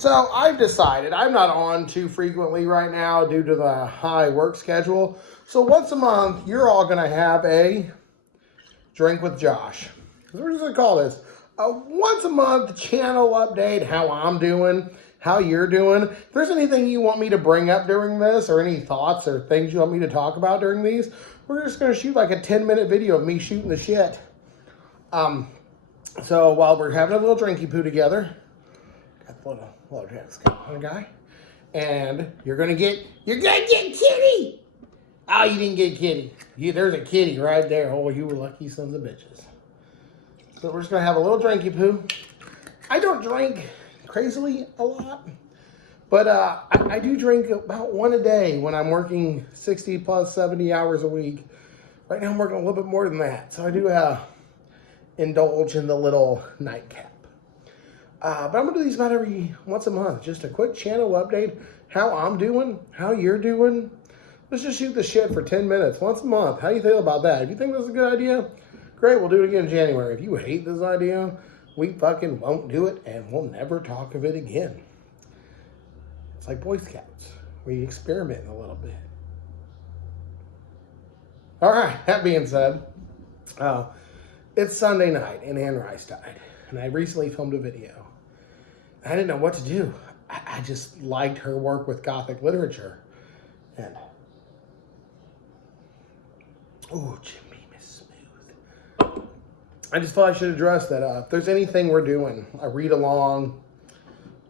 So I've decided I'm not on too frequently right now due to the high work schedule. So once a month, you're all going to have a drink with Josh. We're just going to call this a once a month channel update, how I'm doing, how you're doing. If there's anything you want me to bring up during this or any thoughts or things you want me to talk about during these, we're just going to shoot like a 10-minute video of me shooting the shit. So while we're having a little drinky poo together, got the little Jack guy, and you're gonna get kitty. Oh, you didn't get kitty. There's a kitty right there. Oh, you were lucky sons of bitches. So we're just gonna have a little drinky poo. I don't drink crazily a lot, but I do drink about one a day when I'm working 60 plus 70 hours a week. Right now I'm working a little bit more than that, so I do indulge in the little nightcap. But I'm going to do these about every once a month. Just a quick channel update. How I'm doing. How you're doing. Let's just shoot the shit for 10 minutes once a month. How you feel about that? If you think this is a good idea, great. We'll do it again in January. If you hate this idea, we fucking won't do it and we'll never talk of it again. It's like Boy Scouts. We experiment a little bit. All right. That being said, it's Sunday night and Anne Rice died. And I recently filmed a video. I didn't know what to do. I just liked her work with Gothic literature. And, oh, Jim Beam is smooth. I just thought I should address that. If there's anything we're doing, a read along,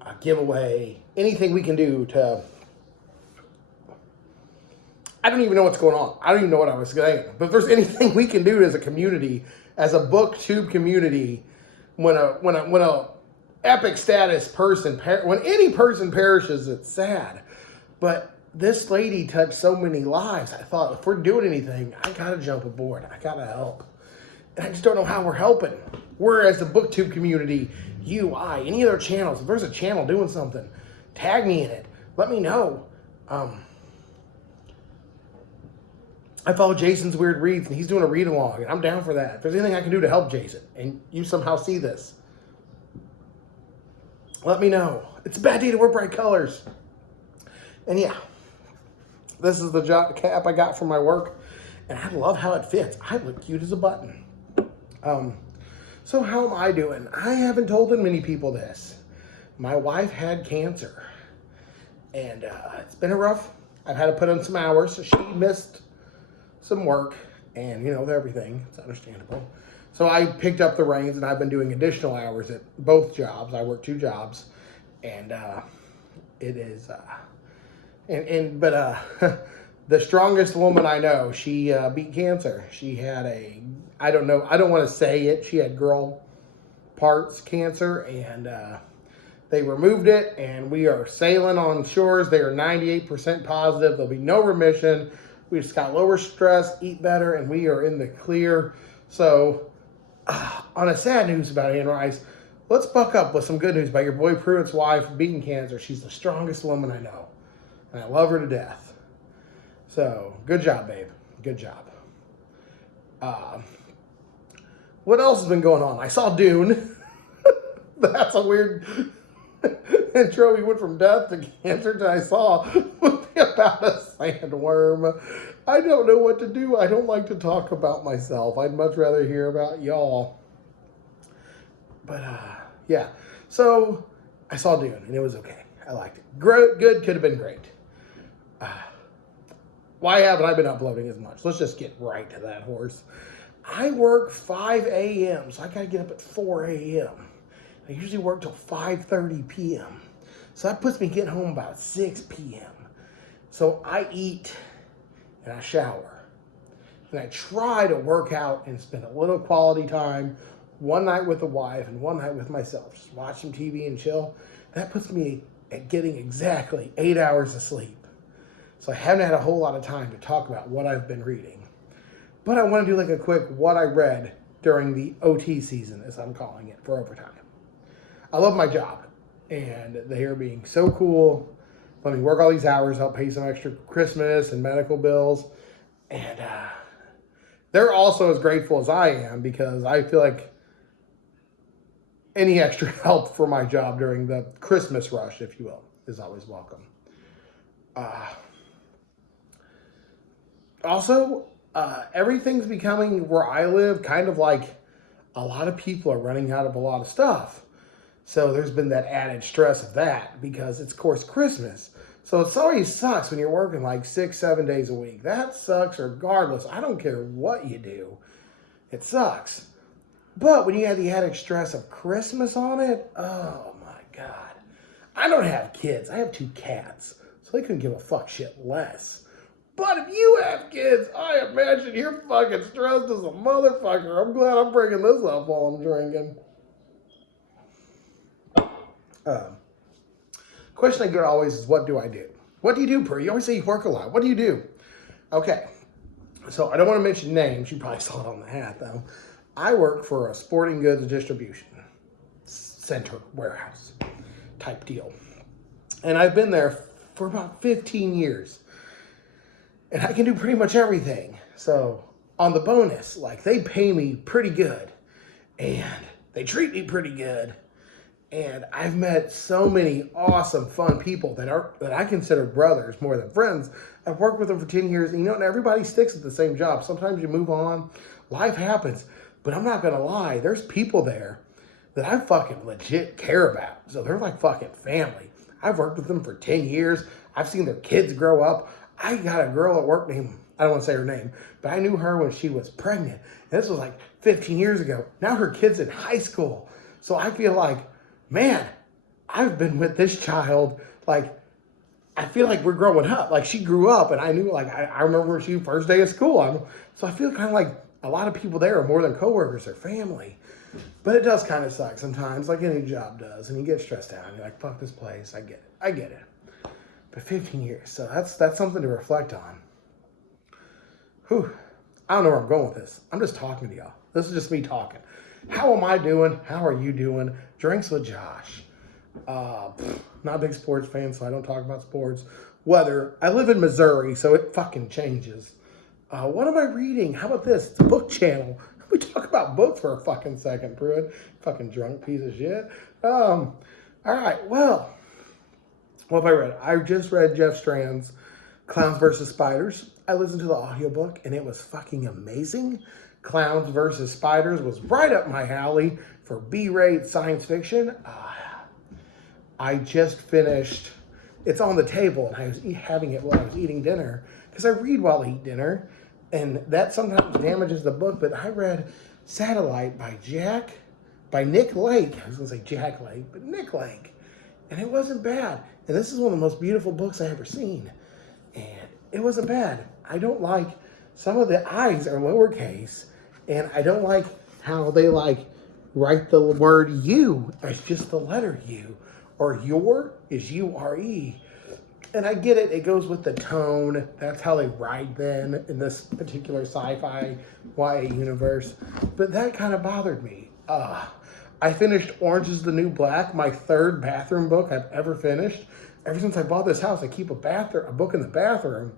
a giveaway, anything we can do to, I don't even know what's going on. I don't even know what I was saying. But if there's anything we can do as a community, as a booktube community, when a epic status person, when any person perishes, it's sad. But this lady touched so many lives. I thought, if we're doing anything, I gotta jump aboard. I gotta help. And I just don't know how we're helping. We're, as a booktube community, any other channels, if there's a channel doing something, tag me in it. Let me know. I follow Jason's Weird Reads, and he's doing a read-along, and I'm down for that. If there's anything I can do to help Jason, and you somehow see this, let me know. It's a bad day to wear bright colors. And yeah, this is the cap I got from my work, and I love how it fits. I look cute as a button. So how am I doing? I haven't told many people this. My wife had cancer, and it's been a rough. I've had to put in some hours, so she missed some work, and with everything, it's understandable. So I picked up the reins, and I've been doing additional hours at both jobs. I work 2 jobs, and it is, the strongest woman I know, she beat cancer. She had I don't want to say it, she had girl parts cancer, and they removed it, and we are sailing on shores. They are 98% positive. There'll be no remission. We just got lower stress, eat better, and we are in the clear. So, on a sad news about Anne Rice, let's buck up with some good news about your boy Pruitt's wife beating cancer. She's the strongest woman I know, and I love her to death. So, good job, babe. Good job. What else has been going on? I saw Dune. That's a weird intro. He went from death to cancer to I saw about a sandworm. I don't know what to do. I don't like to talk about myself. I'd much rather hear about y'all. But yeah. So I saw Dune and it was okay. I liked it. Good. Could have been great. Why haven't I been uploading as much? Let's just get right to that horse. I work 5 a.m. so I gotta get up at 4 a.m. I usually work till 5:30 p.m. So that puts me getting home about 6 p.m. So I eat and I shower. And I try to work out and spend a little quality time, one night with the wife and one night with myself. Just watch some TV and chill. That puts me at getting exactly 8 hours of sleep. So I haven't had a whole lot of time to talk about what I've been reading. But I want to do like a quick what I read during the OT season, as I'm calling it, for overtime. I love my job. And they are being so cool. Let me work all these hours, help pay some extra Christmas and medical bills. And they're also as grateful as I am, because I feel like any extra help for my job during the Christmas rush, if you will, is always welcome. Also, everything's becoming, where I live, kind of like a lot of people are running out of a lot of stuff. So there's been that added stress of that because it's, of course, Christmas. So it always sucks when you're working like 6-7 days a week. That sucks regardless. I don't care what you do. It sucks. But when you add the added stress of Christmas on it, oh my God. I don't have kids. I have 2 cats. So they couldn't give a fuck shit less. But if you have kids, I imagine you're fucking stressed as a motherfucker. I'm glad I'm bringing this up while I'm drinking. Question I get always is, what do I do? What do you do, Pru? You always say you work a lot. What do you do? Okay. So I don't want to mention names. You probably saw it on the hat, though. I work for a sporting goods distribution center, warehouse type deal. And I've been there for about 15 years. And I can do pretty much everything. So on the bonus, like, they pay me pretty good. And they treat me pretty good. And I've met so many awesome, fun people that I consider brothers more than friends. I've worked with them for 10 years. And, and everybody sticks at the same job. Sometimes you move on. Life happens. But I'm not going to lie. There's people there that I fucking legit care about. So they're like fucking family. I've worked with them for 10 years. I've seen their kids grow up. I got a girl at work named, I don't want to say her name, but I knew her when she was pregnant. And this was like 15 years ago. Now her kid's in high school. So I feel like, man, I've been with this child, like, I feel like we're growing up. Like, she grew up, and I knew, like, I remember she first day of school. So I feel kind of like a lot of people there are more than coworkers, they're family. But it does kind of suck sometimes, like any job does, and you get stressed out. You're like, fuck this place. I get it. But 15 years, so that's something to reflect on. Whew. I don't know where I'm going with this. I'm just talking to y'all. This is just me talking. How am I doing? How are you doing? Drinks with Josh. Not a big sports fan, so I don't talk about sports. Weather. I live in Missouri, so it fucking changes. What am I reading? How about this? It's a book channel. We talk about books for a fucking second, Pruitt. Fucking drunk piece of shit. All right, well, what have I read? I just read Jeff Strand's Clowns vs. Spiders. I listened to the audiobook, and it was fucking amazing. Clowns vs. Spiders was right up my alley for B-rate science fiction. I just finished, it's on the table, and I was having it while I was eating dinner, because I read while I eat dinner, and that sometimes damages the book. But I read Satellite by Nick Lake. I was going to say Jack Lake, but Nick Lake. And it wasn't bad. And this is one of the most beautiful books I've ever seen. And it wasn't bad. I don't like, some of the I's are lowercase, and I don't like how they write the word you as just the letter U, or your is U-R-E. And I get it. It goes with the tone. That's how they write then in this particular sci-fi YA universe. But that kind of bothered me. I finished Orange is the New Black, my 3rd bathroom book I've ever finished. Ever since I bought this house, I keep a book in the bathroom.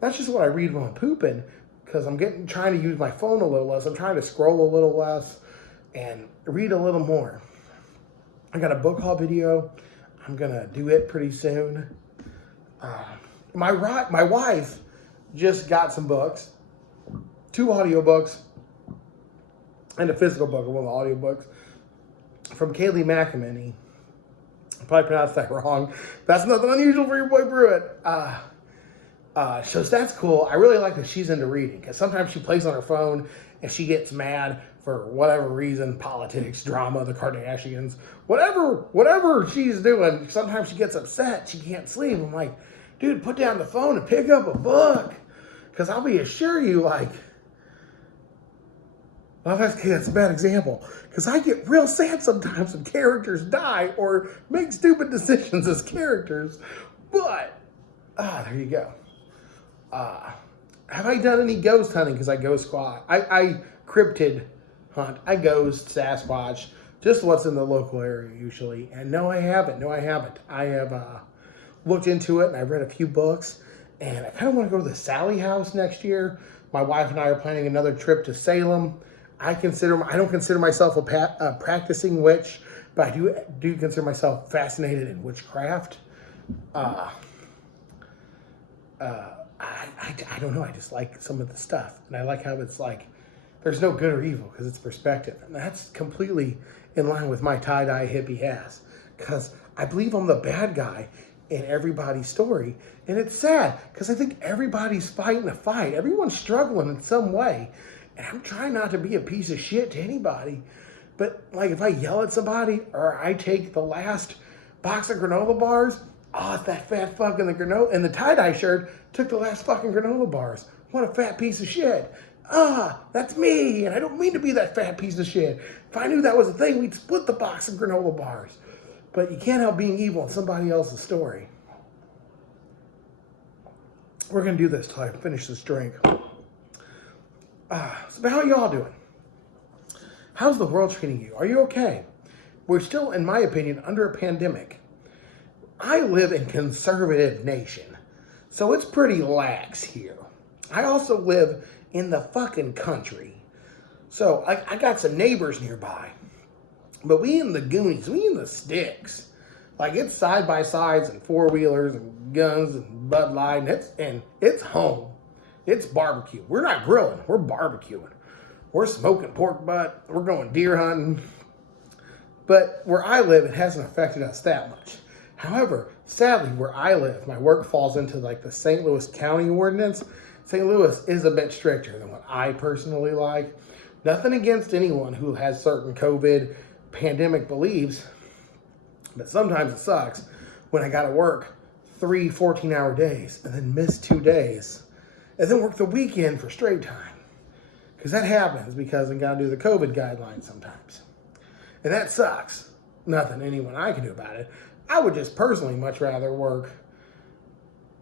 That's just what I read when I'm pooping, because I'm trying to use my phone a little less. I'm trying to scroll a little less and read a little more. I got a book haul video. I'm going to do it pretty soon. My wife just got some books, 2 audiobooks, and a physical book of one of the audiobooks from Kaylee McEnany. I probably pronounced that wrong. That's nothing unusual for your boy Pruitt. So that's cool. I really like that she's into reading, because sometimes she plays on her phone and she gets mad for whatever reason, politics, drama, the Kardashians, whatever she's doing. Sometimes she gets upset. She can't sleep. I'm like, dude, put down the phone and pick up a book. Because I'll assure you, well, that's a bad example. Because I get real sad sometimes when characters die or make stupid decisions as characters. But, there you go. Have I done any ghost hunting? Because I ghost squat. I cryptid hunt. I ghost, Sasquatch, just what's in the local area usually. And no, I haven't. I have looked into it, and I've read a few books. And I kind of want to go to the Sally House next year. My wife and I are planning another trip to Salem. I don't consider myself a practicing witch, but I do consider myself fascinated in witchcraft. I don't know. I just like some of the stuff, and I like how it's like there's no good or evil because it's perspective, and that's completely in line with my tie-dye hippie ass. Because I believe I'm the bad guy in everybody's story, and it's sad because I think everybody's fighting a fight. Everyone's struggling in some way, and I'm trying not to be a piece of shit to anybody. But like if I yell at somebody or I take the last box of granola bars, oh, it's that fat fuck in the granola and the tie-dye shirt took the last fucking granola bars. What a fat piece of shit. That's me, and I don't mean to be that fat piece of shit. If I knew that was a thing, we'd split the box of granola bars. But you can't help being evil in somebody else's story. We're going to do this till I finish this drink. So how y'all doing? How's the world treating you? Are you okay? We're still, in my opinion, under a pandemic. I live in conservative nation, so it's pretty lax here. I also live in the fucking country. So I got some neighbors nearby. But we in the Goonies, we in the sticks. Like it's side-by-sides and four-wheelers and guns and Bud Light, and it's home. It's barbecue. We're not grilling, we're barbecuing. We're smoking pork butt, we're going deer hunting. But where I live, it hasn't affected us that much. However, sadly, where I live, my work falls into like the St. Louis County ordinance. St. Louis is a bit stricter than what I personally like. Nothing against anyone who has certain COVID pandemic beliefs, but sometimes it sucks when I gotta work 3 14-hour days and then miss 2 days and then work the weekend for straight time. Because that happens because I gotta do the COVID guidelines sometimes. And that sucks. Nothing anyone I can do about it. I would just personally much rather work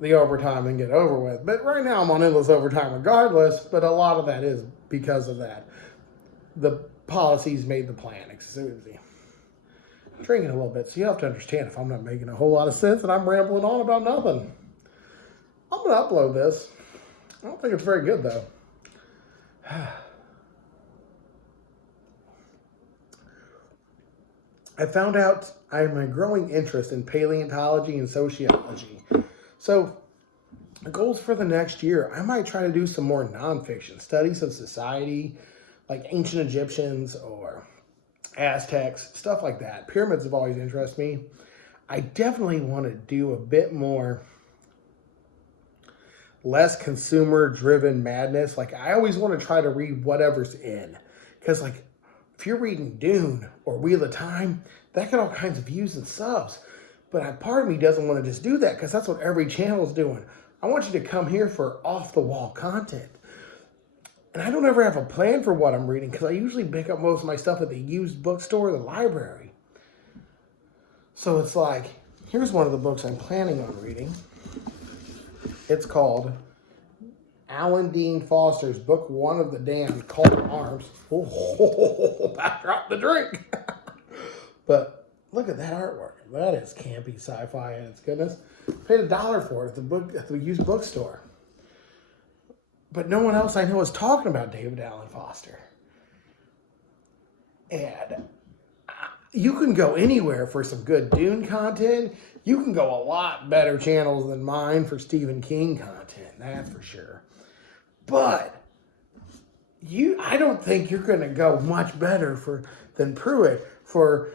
the overtime and get over with. But right now I'm on endless overtime regardless, but a lot of that is because of that. The policies made the plan, excuse me. I'm drinking a little bit, so you have to understand if I'm not making a whole lot of sense and I'm rambling on about nothing. I'm going to upload this. I don't think it's very good, though. I found out I have a growing interest in paleontology and sociology. So, goals for the next year, I might try to do some more nonfiction studies of society, like ancient Egyptians or Aztecs, stuff like that. Pyramids have always interested me. I definitely want to do a bit more less consumer-driven madness. Like, I always want to try to read whatever's in. Because, like, if you're reading Dune or Wheel of Time, that got all kinds of views and subs. But part of me doesn't want to just do that because that's what every channel is doing. I want you to come here for off-the-wall content. And I don't ever have a plan for what I'm reading because I usually pick up most of my stuff at the used bookstore or the library. So it's like, here's one of the books I'm planning on reading. It's called Alan Dean Foster's Book 1 of the Damned, Call to Arms. Oh, I dropped the drink. But look at that artwork. That is campy sci-fi at its goodness. Paid $1 for it at the used bookstore. But no one else I know is talking about David Alan Foster. And you can go anywhere for some good Dune content. You can go a lot better channels than mine for Stephen King content, that's for sure. But I don't think you're going to go much better than Pruitt for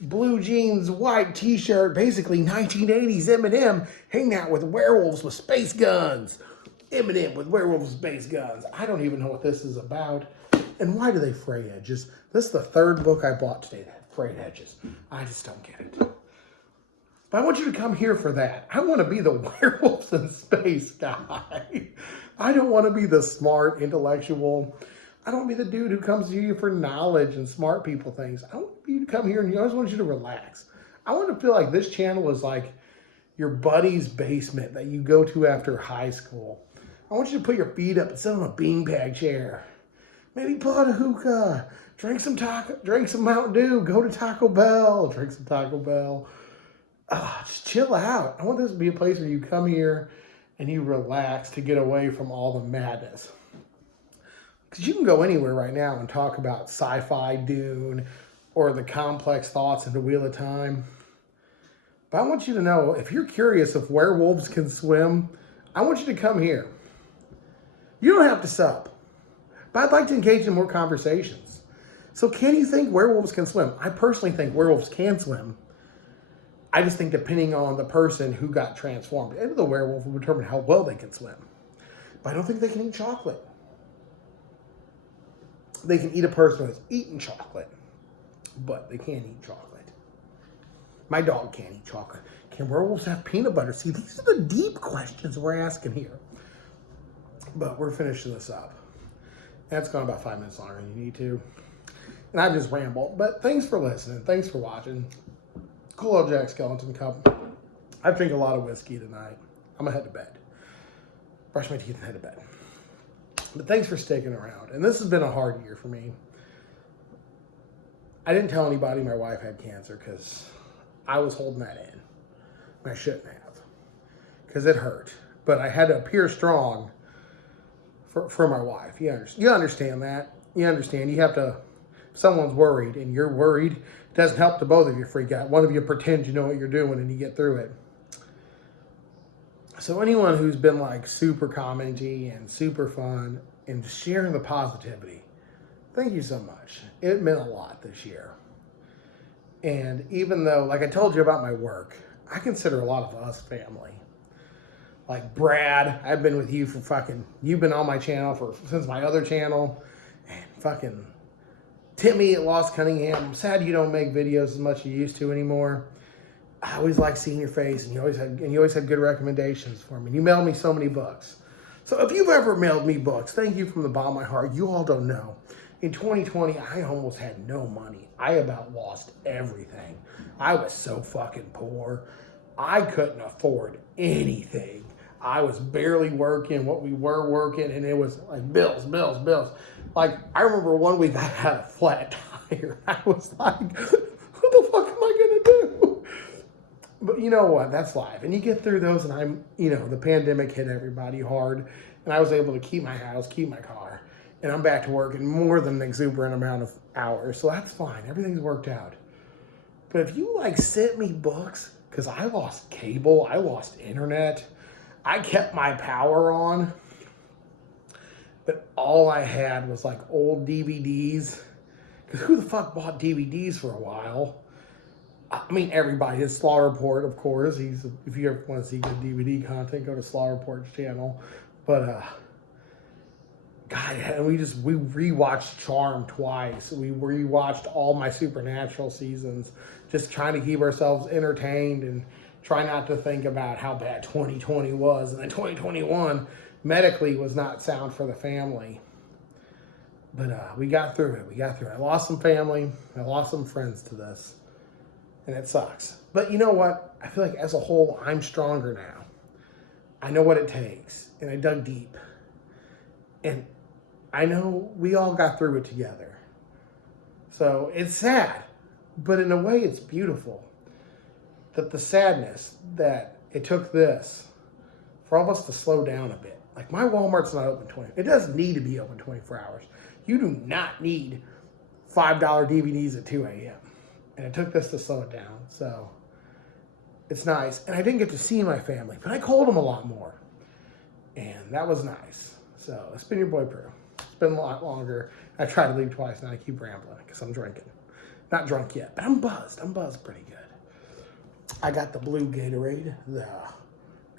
blue jeans, white t-shirt, basically 1980s Eminem hanging out with werewolves with space guns. Eminem with werewolves with space guns. I don't even know what this is about. And why do they fray edges? This is the third book I bought today that frayed edges. I just don't get it. But I want you to come here for that. I want to be the werewolves in space guy. I don't want to be the smart, intellectual. I don't want to be the dude who comes to you for knowledge and smart people things. I want you to come here and I just want you to relax. I want to feel like this channel is like your buddy's basement that you go to after high school. I want you to put your feet up and sit on a beanbag chair. Maybe pull out a hookah. Drink some Mountain Dew. Go to Taco Bell. Drink some Taco Bell. Just chill out. I want this to be a place where you come here and you relax to get away from all the madness. Because you can go anywhere right now and talk about sci-fi, Dune, or the complex thoughts in the Wheel of Time. But I want you to know, if you're curious if werewolves can swim, I want you to come here. You don't have to sub, but I'd like to engage in more conversations. So can you think werewolves can swim? I personally think werewolves can swim. I just think depending on the person who got transformed into the werewolf will determine how well they can swim. But I don't think they can eat chocolate. They can eat a person who has eaten chocolate, but they can't eat chocolate. My dog can't eat chocolate. Can werewolves have peanut butter? See, these are the deep questions we're asking here. But we're finishing this up. That's gone about 5 minutes longer than you need to. And I just rambled. But thanks for listening. Thanks for watching. Cool old Jack Skellington Cup. I drink a lot of whiskey tonight. I'm going to head to bed. Brush my teeth and head to bed. But thanks for sticking around. And this has been a hard year for me. I didn't tell anybody my wife had cancer because I was holding that in. And I shouldn't have. Because it hurt. But I had to appear strong for my wife. You understand that. You understand. You have to, if someone's worried and you're worried, it doesn't help the both of you freak out. One of you pretends you know what you're doing and you get through it. So anyone who's been like super commenty and super fun and just sharing the positivity, thank you so much. It meant a lot this year. And even though, like I told you about my work, I consider a lot of us family. Like Brad, I've been with you for you've been on my channel since my other channel. And fucking Timmy at Lost Cunningham, I'm sad you don't make videos as much as you used to anymore. I always like seeing your face, and you always had good recommendations for me. You mailed me so many books. So if you've ever mailed me books, thank you from the bottom of my heart. You all don't know. In 2020, I almost had no money. I about lost everything. I was so fucking poor. I couldn't afford anything. I was barely working what we were working, and it was like bills. Like, I remember one week I had a flat tire. I was like, what the fuck am I gonna do? But you know what? That's life. And you get through those, and the pandemic hit everybody hard, and I was able to keep my house, keep my car, and I'm back to work in more than an exuberant amount of hours. So that's fine. Everything's worked out. But if you sent me books, because I lost cable, I lost internet, I kept my power on, but all I had was old DVDs. Because who the fuck bought DVDs for a while? I mean, everybody. His Slaughter Report, of course. If you ever want to see good DVD content, go to Slaughter Report's channel. But God, and we rewatched Charmed twice. We rewatched all my Supernatural seasons, just trying to keep ourselves entertained and try not to think about how bad 2020 was. And then 2021 medically was not sound for the family. But we got through it. I lost some family. I lost some friends to this. And it sucks. But you know what? I feel like as a whole, I'm stronger now. I know what it takes. And I dug deep. And I know we all got through it together. So it's sad. But in a way, it's beautiful. That the sadness that it took this for all of us to slow down a bit. Like, my Walmart's not open it doesn't need to be open 24 hours. You do not need $5 DVDs at 2 a.m. And it took this to slow it down. So it's nice. And I didn't get to see my family, but I called them a lot more. And that was nice. So it's been your boy Prue. It's been a lot longer. I tried to leave twice, and I keep rambling because I'm drinking. Not drunk yet, but I'm buzzed. I'm buzzed pretty good. I got the blue Gatorade, the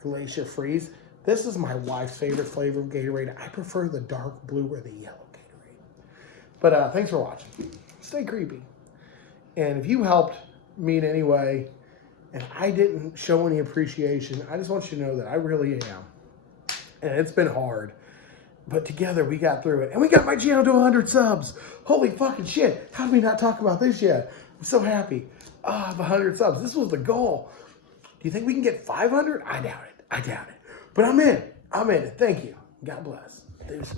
Glacier Freeze. This is my wife's favorite flavor of Gatorade. I prefer the dark blue or the yellow Gatorade. But thanks for watching. Stay creepy. And if you helped me in any way, and I didn't show any appreciation, I just want you to know that I really am. And it's been hard. But together we got through it. And we got my channel to 100 subs. Holy fucking shit. How did we not talk about this yet? I'm so happy. I have 100 subs. This was the goal. Do you think we can get 500? I doubt it. But I'm in. Thank you. God bless. Deuces.